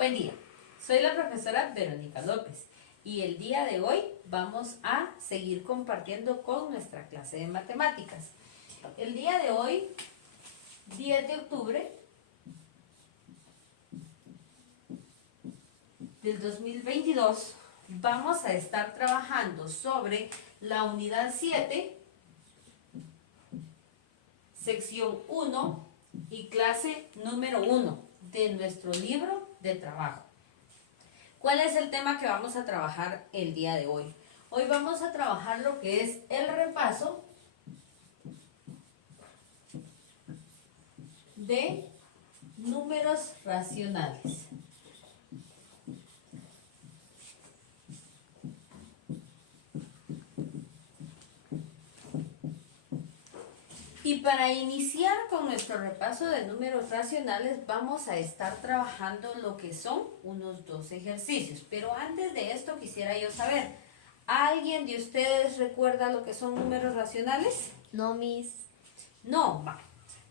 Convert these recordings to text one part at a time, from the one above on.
Buen día, soy la profesora Verónica López y el día de hoy vamos a seguir compartiendo con nuestra clase de matemáticas. El día de hoy, 10 de octubre del 2022, vamos a estar trabajando sobre la unidad 7, sección 1 y clase número 1 de nuestro libro de trabajo. ¿Cuál es el tema que vamos a trabajar el día de hoy? Hoy vamos a trabajar lo que es el repaso de números racionales. Y para iniciar con nuestro repaso de números racionales vamos a estar trabajando lo que son unos 2 ejercicios. Pero antes de esto quisiera yo saber, ¿alguien de ustedes recuerda lo que son números racionales? No, Miss. No, va.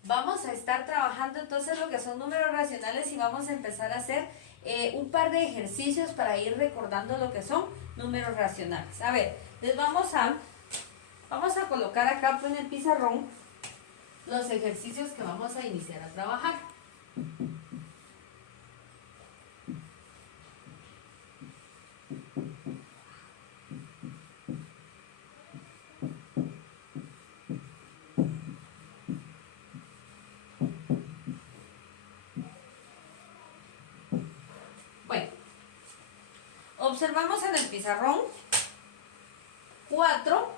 Vamos a estar trabajando entonces lo que son números racionales y vamos a empezar a hacer un par de ejercicios para ir recordando lo que son números racionales. A ver, les vamos a colocar acá en el pizarrón los ejercicios que vamos a iniciar a trabajar. Bueno, observamos en el pizarrón 4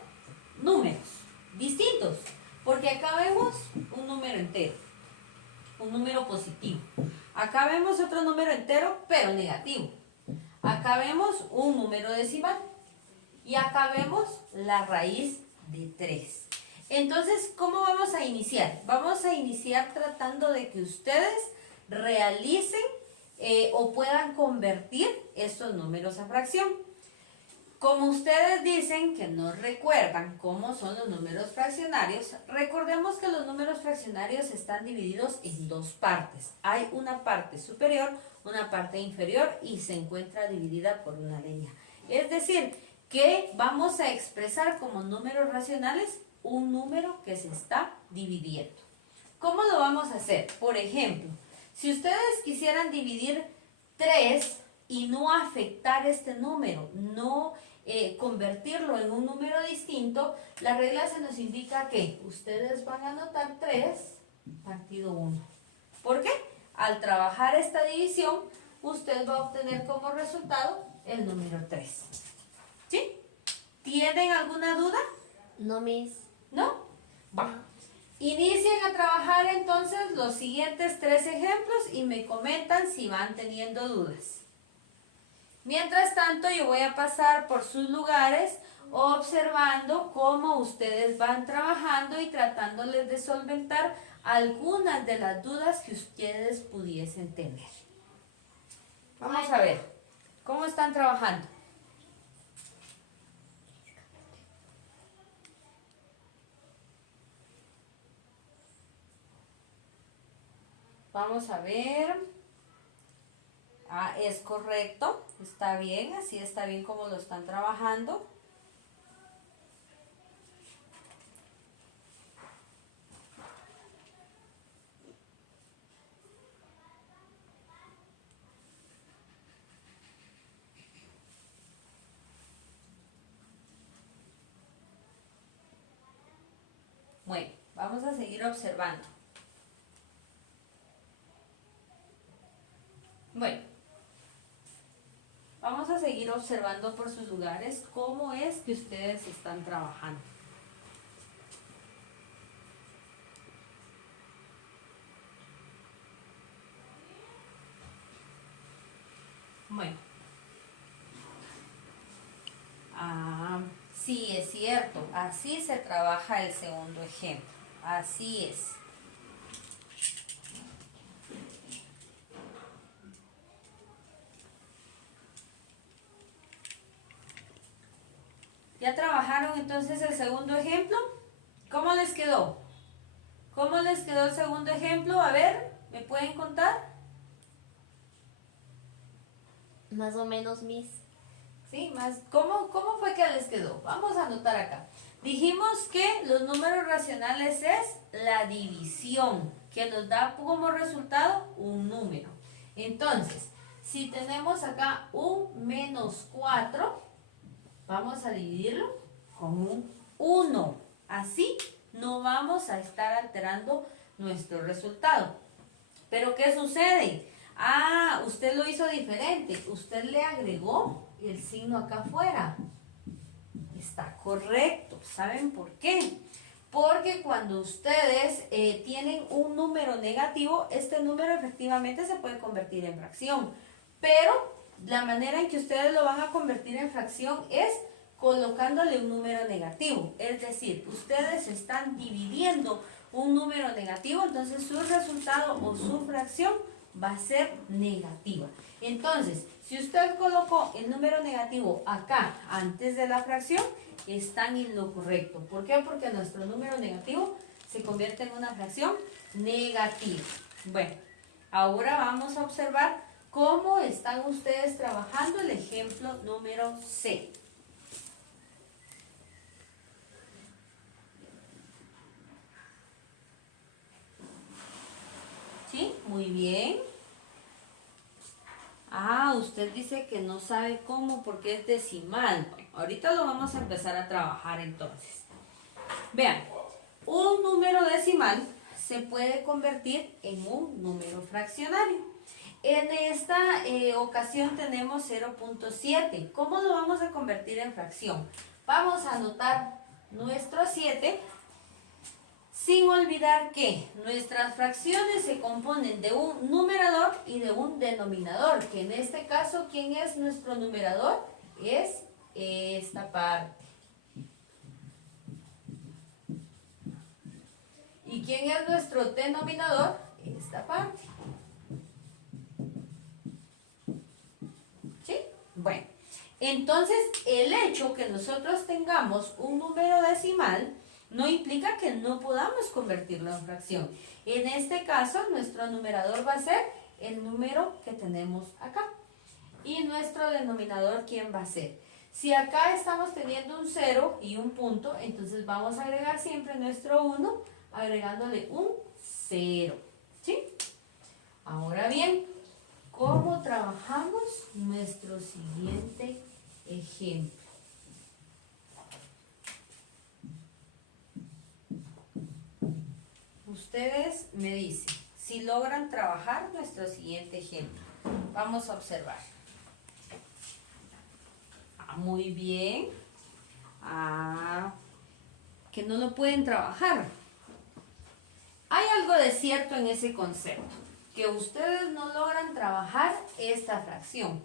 números distintos, porque acá vemos un número entero, un número positivo. Acá vemos otro número entero, pero negativo. Acá vemos un número decimal. Y acá vemos la raíz de 3. Entonces, ¿cómo vamos a iniciar? Vamos a iniciar tratando de que ustedes realicen o puedan convertir estos números a fracción. Como ustedes dicen que no recuerdan cómo son los números fraccionarios, recordemos que los números fraccionarios están divididos en 2 partes. Hay una parte superior, una parte inferior y se encuentra dividida por una línea. Es decir, que vamos a expresar como números racionales un número que se está dividiendo. ¿Cómo lo vamos a hacer? Por ejemplo, si ustedes quisieran dividir 3 y no afectar este número, no convertirlo en un número distinto, la regla se nos indica que ustedes van a anotar 3 partido 1. ¿Por qué? Al trabajar esta división, usted va a obtener como resultado el número 3. ¿Sí? ¿Tienen alguna duda? No, Miss. ¿No? Va. Inicien a trabajar entonces los siguientes 3 ejemplos y me comentan si van teniendo dudas. Mientras tanto, yo voy a pasar por sus lugares observando cómo ustedes van trabajando y tratándoles de solventar algunas de las dudas que ustedes pudiesen tener. Vamos a ver, ¿cómo están trabajando? Vamos a ver. Ah, es correcto, está bien, así está bien como lo están trabajando. Bueno, vamos a seguir observando. Bueno, vamos a seguir observando por sus lugares cómo es que ustedes están trabajando. Bueno. Sí, es cierto. Así se trabaja el segundo ejemplo. Así es. ¿Ya trabajaron entonces el segundo ejemplo? ¿Cómo les quedó? ¿Cómo les quedó el segundo ejemplo? A ver, ¿me pueden contar? Más o menos, Miss. ¿Sí? ¿Cómo fue que les quedó? Vamos a anotar acá. Dijimos que los números racionales es la división, que nos da como resultado un número. Entonces, si tenemos acá un menos 4, vamos a dividirlo con un 1. Así no vamos a estar alterando nuestro resultado. Pero ¿qué sucede? Ah, usted lo hizo diferente. Usted le agregó el signo acá afuera. Está correcto. ¿Saben por qué? Porque cuando ustedes tienen un número negativo, este número efectivamente se puede convertir en fracción. Pero la manera en que ustedes lo van a convertir en fracción es colocándole un número negativo. Es decir, ustedes están dividiendo un número negativo, entonces su resultado o su fracción va a ser negativa. Entonces, si usted colocó el número negativo acá antes de la fracción, están en lo correcto. ¿Por qué? Porque nuestro número negativo se convierte en una fracción negativa. Bueno, ahora vamos a observar cómo están ustedes trabajando el ejemplo número C. ¿Sí? Muy bien. Ah, usted dice que no sabe cómo porque es decimal. Bueno, ahorita lo vamos a empezar a trabajar entonces. Vean, un número decimal se puede convertir en un número fraccionario. En esta ocasión tenemos 0.7. ¿Cómo lo vamos a convertir en fracción? Vamos a anotar nuestro 7. Sin olvidar que nuestras fracciones se componen de un numerador y de un denominador, que en este caso, ¿quién es nuestro numerador? Es esta parte. ¿Y quién es nuestro denominador? Esta parte. ¿Sí? Bueno, entonces el hecho que nosotros tengamos un número decimal no implica que no podamos convertirlo en fracción. En este caso, nuestro numerador va a ser el número que tenemos acá. Y nuestro denominador, ¿quién va a ser? Si acá estamos teniendo un 0 y un punto, entonces vamos a agregar siempre nuestro 1, agregándole un 0. ¿Sí? Ahora bien, ¿cómo trabajamos nuestro siguiente ejemplo? Ustedes me dicen si logran trabajar nuestro siguiente ejemplo. Vamos a observar. Muy bien. Que no lo pueden trabajar. Hay algo de cierto en ese concepto, que ustedes no logran trabajar esta fracción.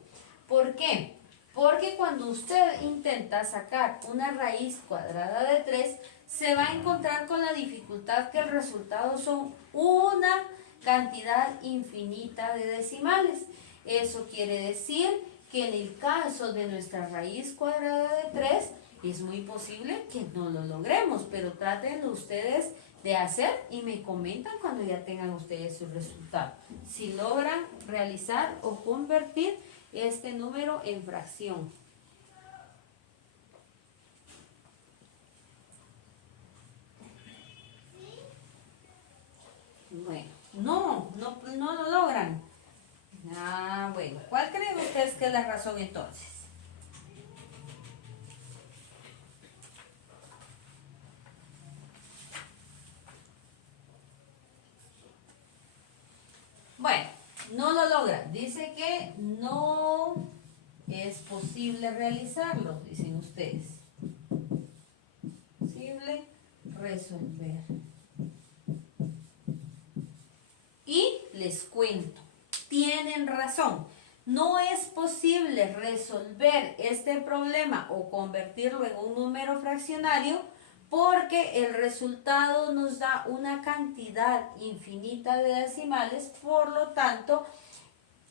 ¿Por qué? Porque cuando usted intenta sacar una raíz cuadrada de 3, se va a encontrar con la dificultad que el resultado son una cantidad infinita de decimales. Eso quiere decir que en el caso de nuestra raíz cuadrada de 3, es muy posible que no lo logremos, pero traten ustedes de hacer y me comentan cuando ya tengan ustedes su resultado. Si logran realizar o convertir este número en fracción. Bueno, no lo logran. Bueno, ¿cuál creen ustedes que es la razón entonces? Bueno, no lo logran. Dice que no es posible realizarlo, dicen ustedes. Posible resolver. Y les cuento, tienen razón. No es posible resolver este problema o convertirlo en un número fraccionario porque el resultado nos da una cantidad infinita de decimales, por lo tanto,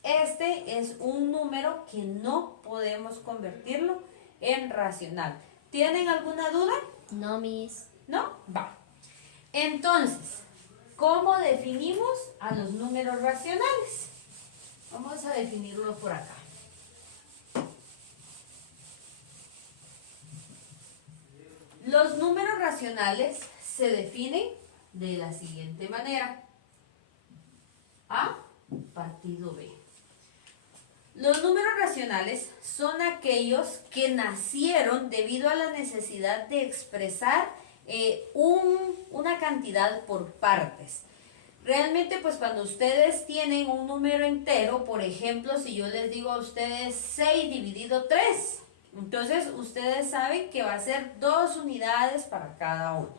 este es un número que no podemos convertirlo en racional. ¿Tienen alguna duda? No, Miss. ¿No? Va. Entonces, ¿cómo definimos a los números racionales? Vamos a definirlo por acá. Los números racionales se definen de la siguiente manera. A partido B. Los números racionales son aquellos que nacieron debido a la necesidad de expresar una cantidad por partes. Realmente, pues cuando ustedes tienen un número entero, por ejemplo, si yo les digo a ustedes 6 dividido 3, entonces ustedes saben que va a ser 2 unidades para cada uno.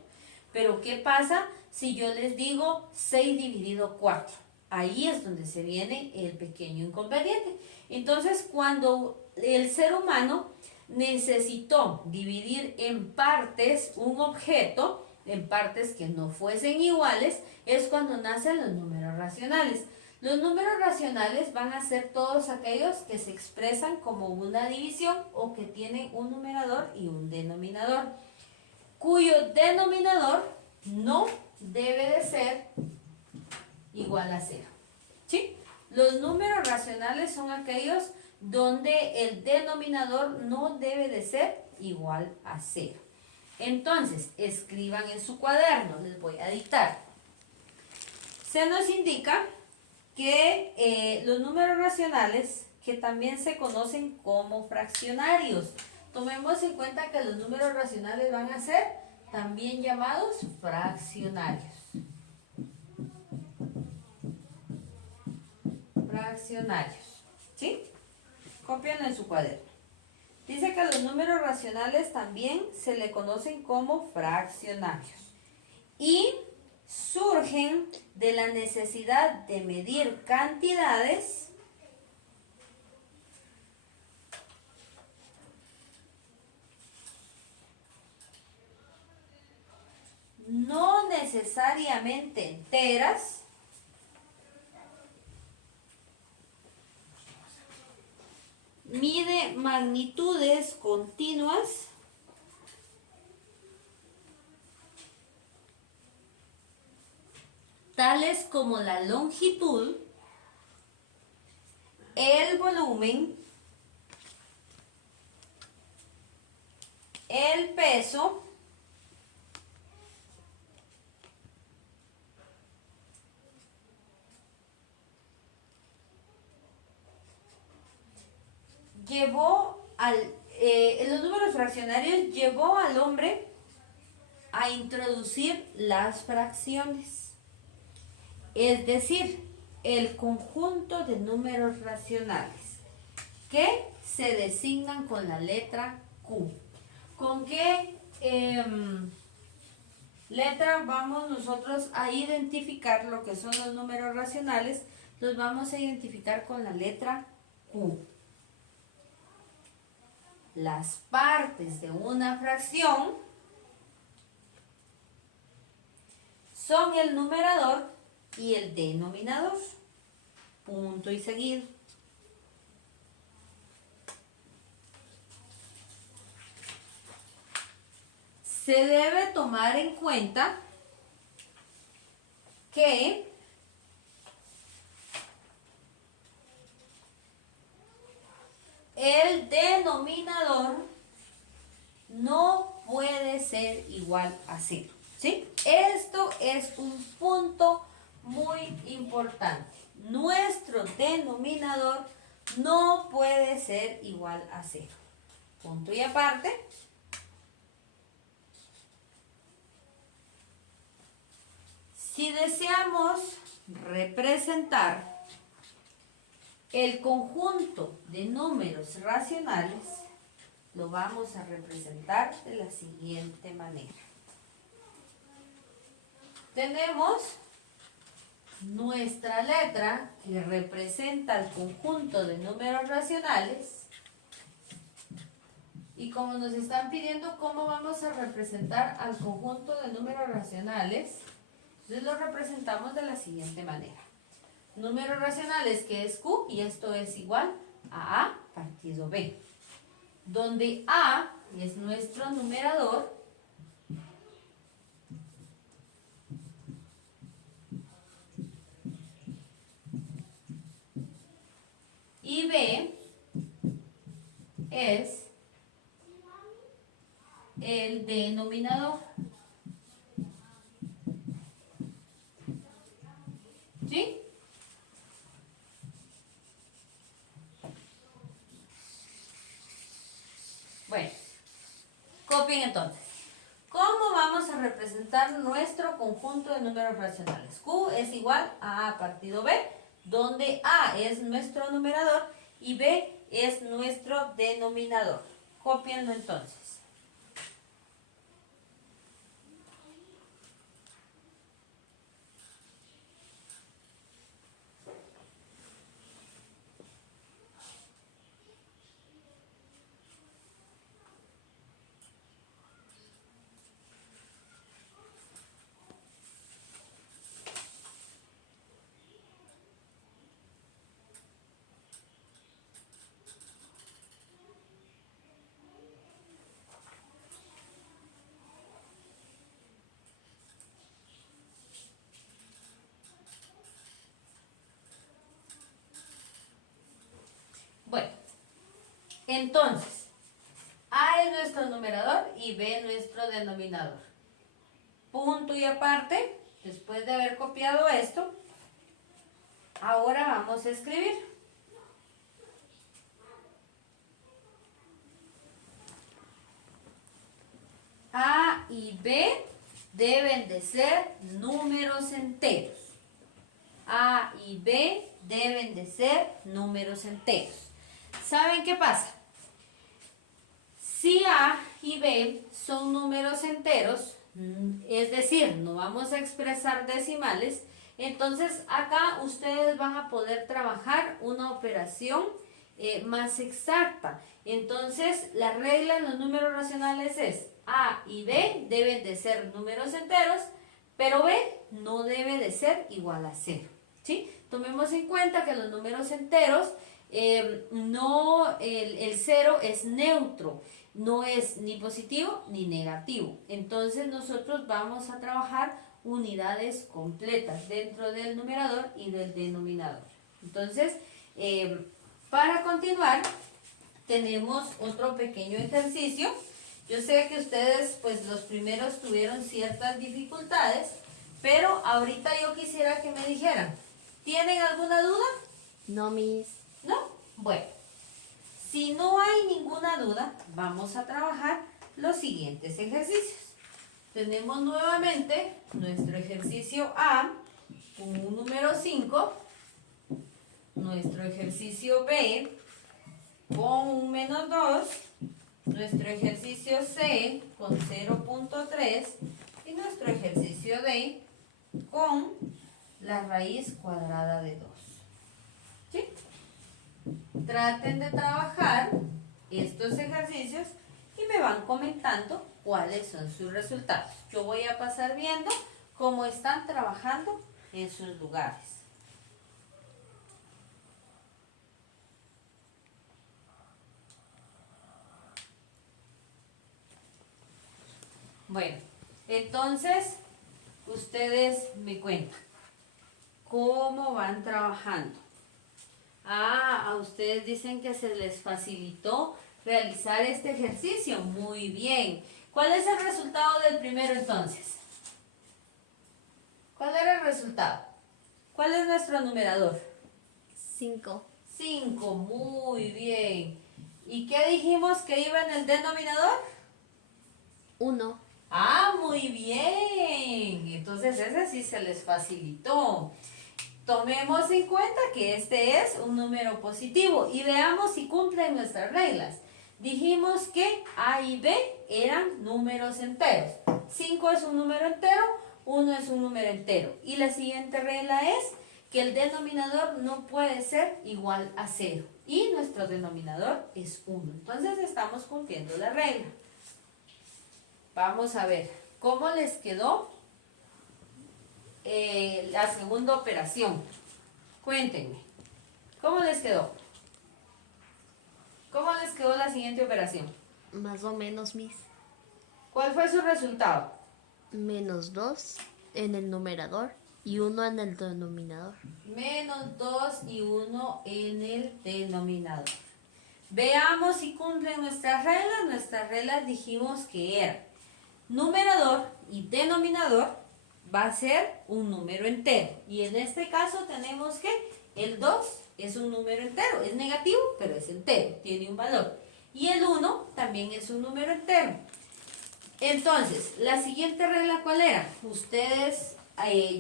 Pero ¿qué pasa si yo les digo 6 dividido 4? Ahí es donde se viene el pequeño inconveniente. Entonces, cuando el ser humano necesitó dividir en partes un objeto, en partes que no fuesen iguales, es cuando nacen los números racionales. Los números racionales van a ser todos aquellos que se expresan como una división o que tienen un numerador y un denominador, cuyo denominador no debe de ser igual a 0. ¿Sí? Los números racionales son aquellos donde el denominador no debe de ser igual a 0. Entonces, escriban en su cuaderno, les voy a dictar. Se nos indica que los números racionales, que también se conocen como fraccionarios. Tomemos en cuenta que los números racionales van a ser también llamados fraccionarios. Fraccionarios. ¿Sí? Cópienlo en su cuaderno. Dice que a los números racionales también se le conocen como fraccionarios y surgen de la necesidad de medir cantidades no necesariamente enteras mide magnitudes continuas tales como la longitud, el volumen, el peso, los números fraccionarios llevó al hombre a introducir las fracciones, es decir, el conjunto de números racionales que se designan con la letra Q. ¿Con qué letra vamos nosotros a identificar lo que son los números racionales? Los vamos a identificar con la letra Q. Las partes de una fracción son el numerador y el denominador. Punto y seguido. Se debe tomar en cuenta que el denominador no puede ser igual a 0. ¿Sí? Esto es un punto muy importante. Nuestro denominador no puede ser igual a 0. Punto y aparte. Si deseamos representar el conjunto de números racionales, lo vamos a representar de la siguiente manera. Tenemos nuestra letra que representa el conjunto de números racionales. Y como nos están pidiendo cómo vamos a representar al conjunto de números racionales, entonces lo representamos de la siguiente manera. Números racionales que es Q y esto es igual a A partido B. Donde A es nuestro numerador y B es el denominador. ¿Sí? Bueno, copien entonces. ¿Cómo vamos a representar nuestro conjunto de números racionales? Q es igual a A partido B, donde A es nuestro numerador y B es nuestro denominador. Cópienlo entonces. Bueno, entonces, A es nuestro numerador y B nuestro denominador. Punto y aparte, después de haber copiado esto, ahora vamos a escribir. A y B deben de ser números enteros. A y B deben de ser números enteros. ¿Saben qué pasa? Si A y B son números enteros, es decir, no vamos a expresar decimales, entonces acá ustedes van a poder trabajar una operación más exacta. Entonces la regla en los números racionales es A y B deben de ser números enteros, pero B no debe de ser igual a 0. ¿Sí? Tomemos en cuenta que los números enteros, el 0 es neutro, no es ni positivo ni negativo. Entonces nosotros vamos a trabajar unidades completas dentro del numerador y del denominador. Entonces, para continuar, tenemos otro pequeño ejercicio. Yo sé que ustedes, pues los primeros tuvieron ciertas dificultades, pero ahorita yo quisiera que me dijeran, ¿tienen alguna duda? No, Miss. ¿No? Bueno, si no hay ninguna duda, vamos a trabajar los siguientes ejercicios. Tenemos nuevamente nuestro ejercicio A, un número 5, nuestro ejercicio B, con un menos 2, nuestro ejercicio C con 0.3 y nuestro ejercicio D con la raíz cuadrada de 2. ¿Sí? Traten de trabajar estos ejercicios y me van comentando cuáles son sus resultados. Yo voy a pasar viendo cómo están trabajando en sus lugares. Bueno, entonces ustedes me cuentan cómo van trabajando. A ustedes dicen que se les facilitó realizar este ejercicio. Muy bien. ¿Cuál es el resultado del primero entonces? ¿Cuál era el resultado? ¿Cuál es nuestro numerador? 5. 5. Muy bien. ¿Y qué dijimos que iba en el denominador? 1. Ah, muy bien. Entonces ese sí se les facilitó. Tomemos en cuenta que este es un número positivo y veamos si cumplen nuestras reglas. Dijimos que A y B eran números enteros. 5 es un número entero, 1 es un número entero. Y la siguiente regla es que el denominador no puede ser igual a 0. Y nuestro denominador es 1. Entonces estamos cumpliendo la regla. Vamos a ver cómo les quedó la segunda operación. Cuéntenme, ¿cómo les quedó? ¿Cómo les quedó la siguiente operación? Más o menos, Miss. ¿Cuál fue su resultado? Menos 2 en el numerador y 1 en el denominador. Menos 2 y 1 en el denominador. Veamos si cumplen nuestras reglas. Nuestras reglas dijimos que era numerador y denominador va a ser un número entero. Y en este caso tenemos que el 2 es un número entero. Es negativo, pero es entero. Tiene un valor. Y el 1 también es un número entero. Entonces, la siguiente regla, ¿cuál era? Ustedes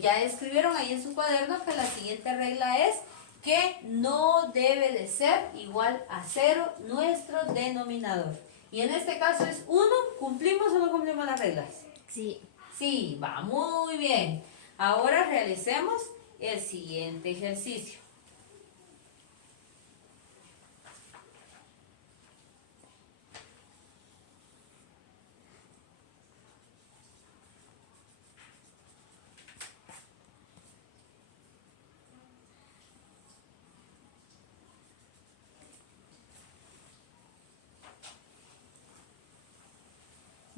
ya escribieron ahí en su cuaderno que la siguiente regla es que no debe de ser igual a 0 nuestro denominador. Y en este caso es 1. ¿Cumplimos o no cumplimos las reglas? Sí. Sí, va muy bien. Ahora realicemos el siguiente ejercicio.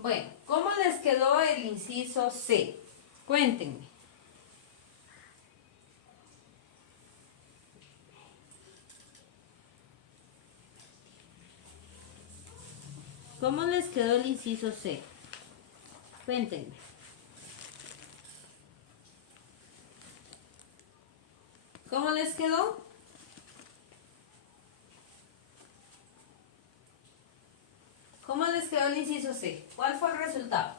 Bueno, ¿cómo les quedó el inciso C? Cuéntenme. ¿Cómo les quedó el inciso C? Cuéntenme. ¿Cómo les quedó? ¿Cómo les quedó el inciso C? ¿Cuál fue el resultado?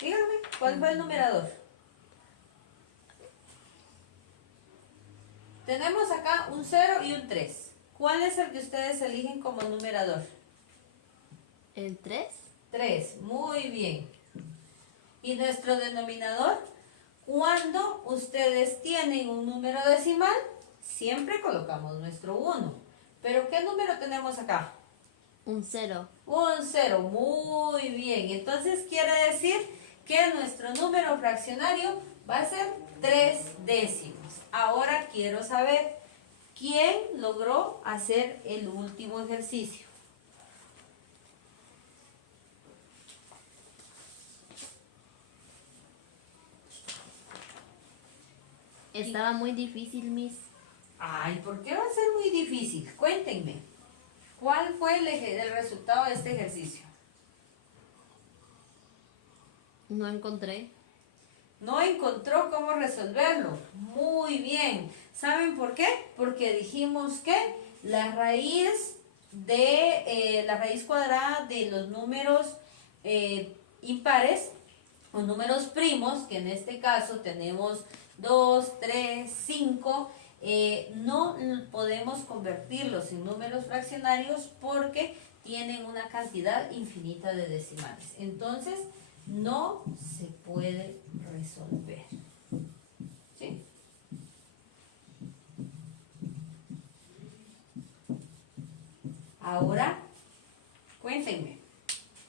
Díganme, ¿cuál fue el numerador? Tenemos acá un 0 y un 3. ¿Cuál es el que ustedes eligen como numerador? ¿El 3? 3, muy bien. ¿Y nuestro denominador? Cuando ustedes tienen un número decimal, siempre colocamos nuestro 1. ¿Pero qué número tenemos acá? Un 0. Un 0, muy bien. Entonces quiere decir que nuestro número fraccionario va a ser 3 décimos. Ahora quiero saber quién logró hacer el último ejercicio. Estaba muy difícil, Miss. Ay, ¿por qué va a ser muy difícil? Cuéntenme. ¿Cuál fue el resultado de este ejercicio? No encontré. No encontró cómo resolverlo. Muy bien. ¿Saben por qué? Porque dijimos que la raíz la raíz cuadrada de los números impares o números primos, que en este caso tenemos 2, 3, 5, no podemos convertirlos en números fraccionarios porque tienen una cantidad infinita de decimales. Entonces, no se puede resolver. ¿Sí? Ahora, cuéntenme,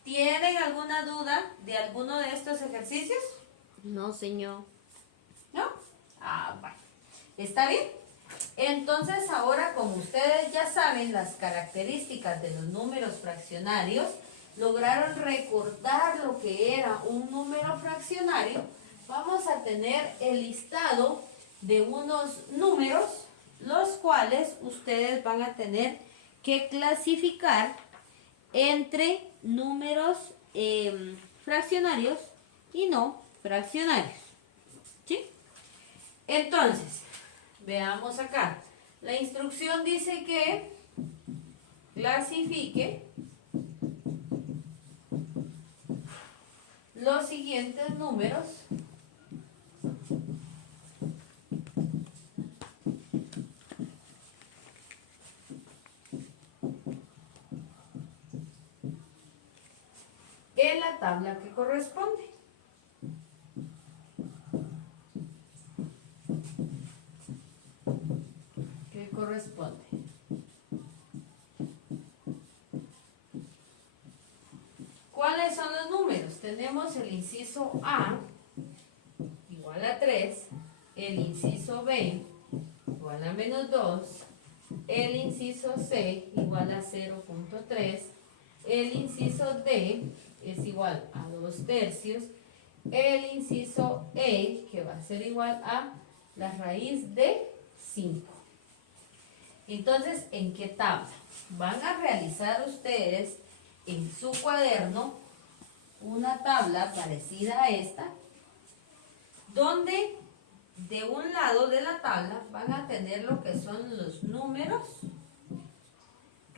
¿tienen alguna duda de alguno de estos ejercicios? No, señor. ¿No? Ah, bueno. ¿Está bien? Entonces, ahora como ustedes ya saben las características de los números fraccionarios, lograron recordar lo que era un número fraccionario, vamos a tener el listado de unos números, los cuales ustedes van a tener que clasificar entre números fraccionarios y no fraccionarios. ¿Sí? Entonces, veamos acá. La instrucción dice que clasifique los siguientes números en la tabla que corresponde. ¿Qué corresponde? ¿Cuáles son los números? Tenemos el inciso A igual a 3, el inciso B igual a menos 2, el inciso C igual a 0.3, el inciso D es igual a 2 tercios, el inciso E que va a ser igual a la raíz de 5. Entonces, ¿en qué tabla? Van a realizar ustedes en su cuaderno una tabla parecida a esta, donde de un lado de la tabla van a tener lo que son los números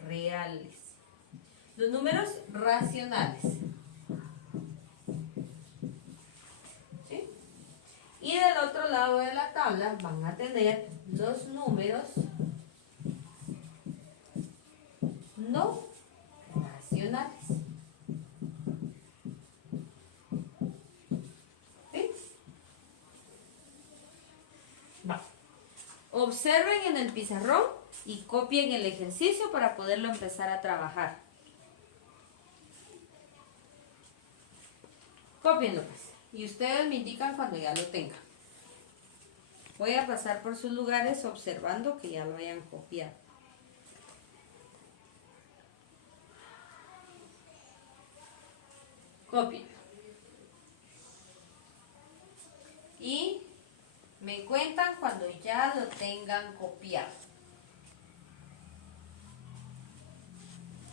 reales, los números racionales. ¿Sí? Y del otro lado de la tabla van a tener los números no racionales. ¿Sí? Va. Observen en el pizarrón y copien el ejercicio para poderlo empezar a trabajar. Cópienlo pues. Y ustedes me indican cuando ya lo tengan. Voy a pasar por sus lugares observando que ya lo hayan copiado. Cópienlo. Y me cuentan cuando ya lo tengan copiado.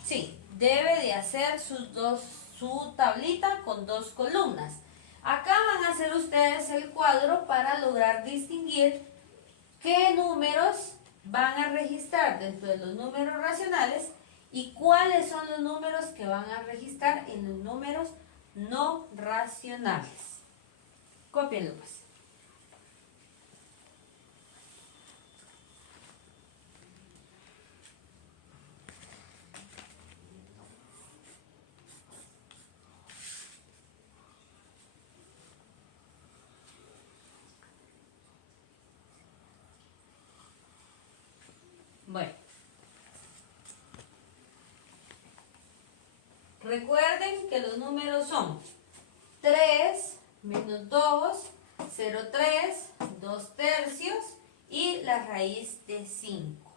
Sí, debe de hacer su tablita con 2 columnas. Acá van a hacer ustedes el cuadro para lograr distinguir qué números van a registrar dentro de los números racionales y cuáles son los números que van a registrar en los números no racionales. Cópienlo pues. Bueno, recuerden que los números son 3, menos 2, 0,3, 2 tercios y la raíz de 5.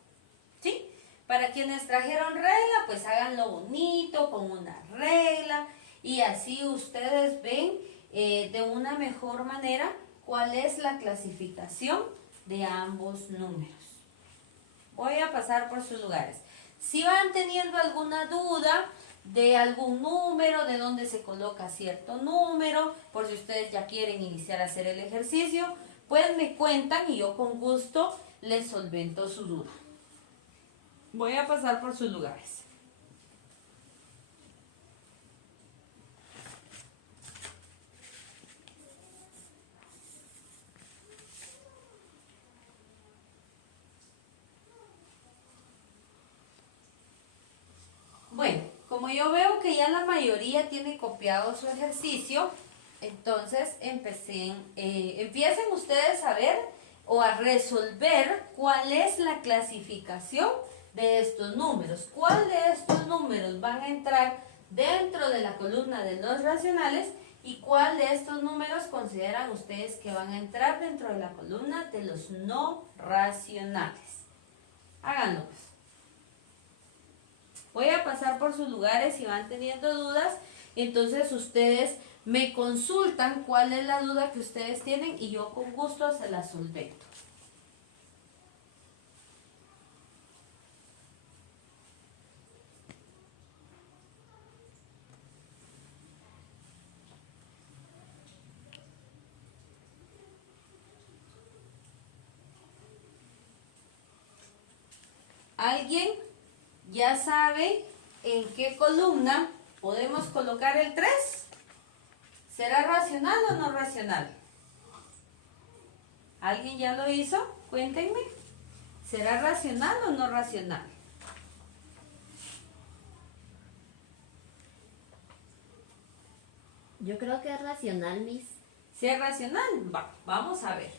¿Sí? Para quienes trajeron regla, pues háganlo bonito, con una regla, y así ustedes ven de una mejor manera cuál es la clasificación de ambos números. Voy a pasar por sus lugares. Si van teniendo alguna duda de algún número, de dónde se coloca cierto número, por si ustedes ya quieren iniciar a hacer el ejercicio, pues me cuentan y yo con gusto les solvento su duda. Voy a pasar por sus lugares. Bueno, como yo veo que ya la mayoría tiene copiado su ejercicio, entonces empiecen ustedes a ver o a resolver cuál es la clasificación de estos números. ¿Cuál de estos números van a entrar dentro de la columna de los racionales y cuál de estos números consideran ustedes que van a entrar dentro de la columna de los no racionales? Háganlo pues. Voy a pasar por sus lugares si van teniendo dudas, entonces ustedes me consultan cuál es la duda que ustedes tienen y yo con gusto se la solvento. ¿Alguien ya sabe en qué columna podemos colocar el 3? ¿Será racional o no racional? ¿Alguien ya lo hizo? Cuéntenme. ¿Será racional o no racional? Yo creo que es racional, Miss. ¿Si es racional? Vamos a ver.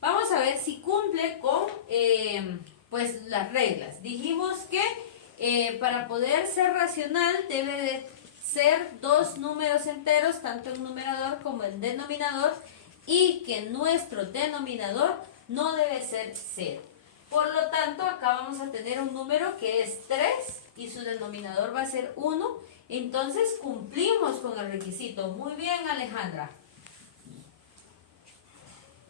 Vamos a ver si cumple con pues las reglas. Dijimos que para poder ser racional debe de ser 2 números enteros, tanto el numerador como el denominador, y que nuestro denominador no debe ser 0. Por lo tanto, acá vamos a tener un número que es 3 y su denominador va a ser 1. Entonces cumplimos con el requisito. Muy bien, Alejandra.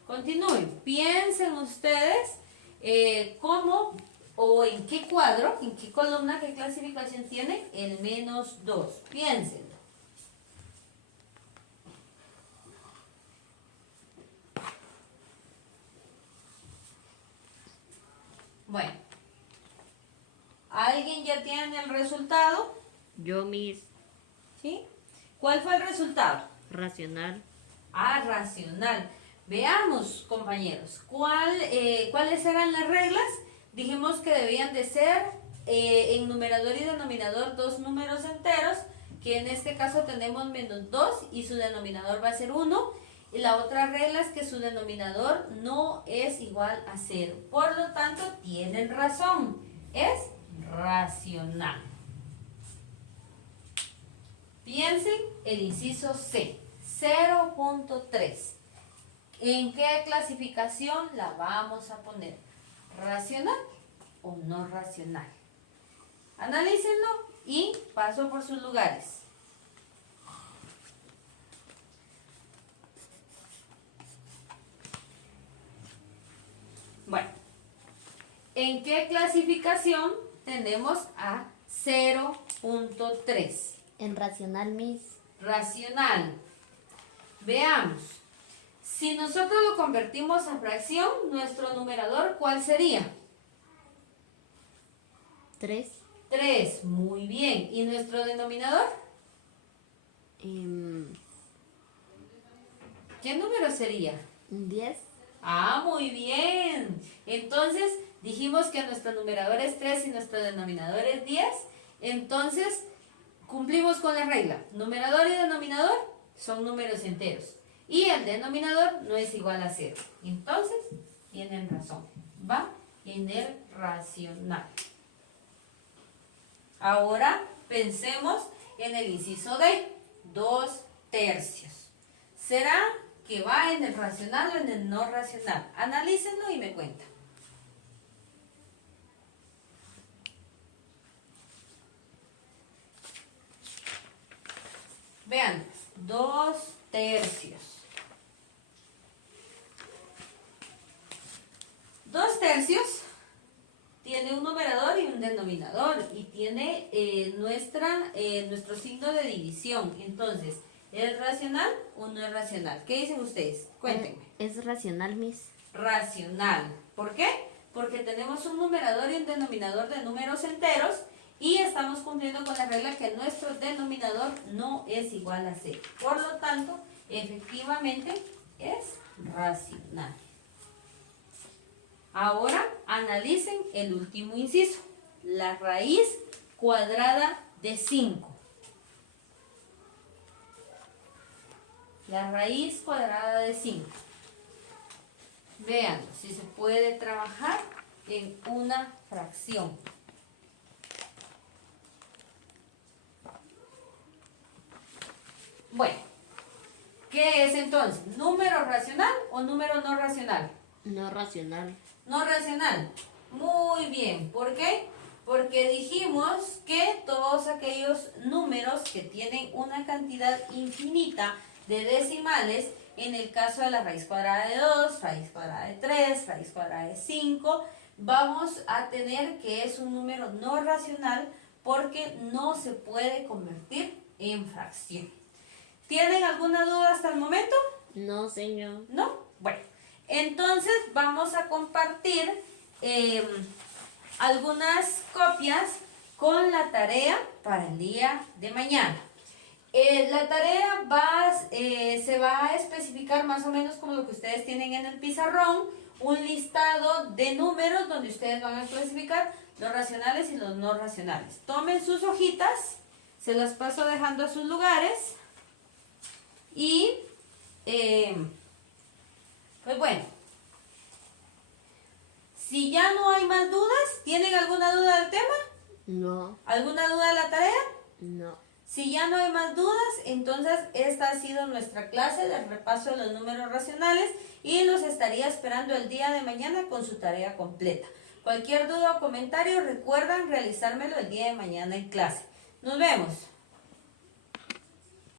Continúen. Piensen ustedes cómo o en qué cuadro, en qué columna, qué clasificación tiene el menos 2. Piénsenlo. Bueno, ¿alguien ya tiene el resultado? Yo, Miss. ¿Sí? ¿Cuál fue el resultado? Racional. Ah, racional. Veamos, compañeros, ¿cuáles eran las reglas? Dijimos que debían de ser en numerador y denominador dos números enteros, que en este caso tenemos menos 2 y su denominador va a ser 1. Y la otra regla es que su denominador no es igual a 0. Por lo tanto, tienen razón. Es racional. Piensen el inciso C, 0.3. ¿En qué clasificación la vamos a poner? ¿Racional o no racional? Analícenlo y paso por sus lugares. Bueno, ¿en qué clasificación tenemos a 0.3? En racional, Miss. Racional. Veamos. Si nosotros lo convertimos a fracción, nuestro numerador, ¿cuál sería? 3. 3. Muy bien. ¿Y nuestro denominador? ¿Qué número sería? 10. Ah, muy bien. Entonces, dijimos que nuestro numerador es 3 y nuestro denominador es 10. Entonces, cumplimos con la regla. Numerador y denominador son números enteros. Y el denominador no es igual a 0. Entonces, tienen razón. Va en el racional. Ahora, pensemos en el inciso D. 2/3. ¿Será que va en el racional o en el no racional? Analícenlo y me cuentan. Vean, 2/3. 2/3 tiene un numerador y un denominador y tiene nuestro signo de división. Entonces, ¿es racional o no es racional? ¿Qué dicen ustedes? Cuéntenme. Es racional, Miss. Racional. ¿Por qué? Porque tenemos un numerador y un denominador de números enteros y estamos cumpliendo con la regla que nuestro denominador no es igual a 0. Por lo tanto, efectivamente es racional. Ahora analicen el último inciso, la raíz cuadrada de 5. La raíz cuadrada de 5. Vean si se puede trabajar en una fracción. Bueno, ¿qué es entonces? ¿Número racional o número no racional? No racional. No racional. Muy bien. ¿Por qué? Porque dijimos que todos aquellos números que tienen una cantidad infinita de decimales, en el caso de la raíz cuadrada de 2, raíz cuadrada de 3, raíz cuadrada de 5, vamos a tener que es un número no racional porque no se puede convertir en fracción. ¿Tienen alguna duda hasta el momento? No, señor. ¿No? Bueno, entonces vamos a compartir algunas copias con la tarea para el día de mañana. La tarea se va a especificar más o menos como lo que ustedes tienen en el pizarrón, un listado de números donde ustedes van a clasificar los racionales y los no racionales. Tomen sus hojitas, se las paso dejando a sus lugares y pues bueno, si ya no hay más dudas, ¿tienen alguna duda del tema? No. ¿Alguna duda de la tarea? No. Si ya no hay más dudas, entonces esta ha sido nuestra clase de repaso de los números racionales y los estaría esperando el día de mañana con su tarea completa. Cualquier duda o comentario, recuerdan realizármelo el día de mañana en clase. Nos vemos.